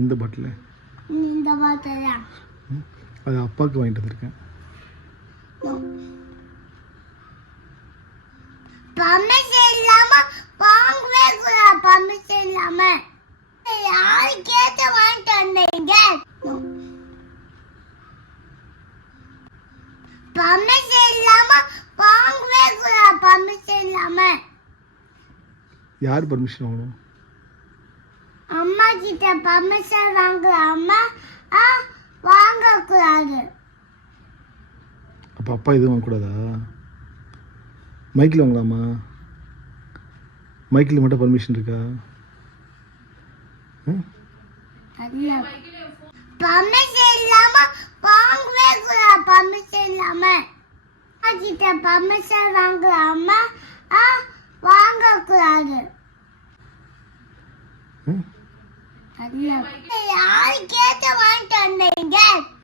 எந்த பாட்டில்? இந்த பாட்டில். அது அப்பாவுக்கு வாங்கிட்டு வந்திருக்கேன். பர்மிஷன் இல்லாம வாங்கவே கூடாது. பர்மிஷன் இல்லாம யாரு கேட்டு வாங்கிட்டு வந்தீங்க? பர்மிஷன் இல்லாம வாங்கவே கூடாது. பர்மிஷன் இல்லாம. யார் பர்மிஷன் வாங்கணும்? அம்மா கிட்ட பர்மிஷன் வாங்கலாமா? வாங்கக்கூடாது. அப்போ அப்பா எதுவும் வாங்கக்கூடாதா? மைக்கில் வாங்கலாமா? மைக்கில் மட்டும் பர்மிஷன் இருக்கா? பர்மிஷன் இல்லாம வாங்கவே கூடாது. பர்மிஷன் இல்லாம. அம்மா கிட்ட பர்மிஷன் வாங்கலாமா? வாங்கக்கூடாது. யாரு கேட்டு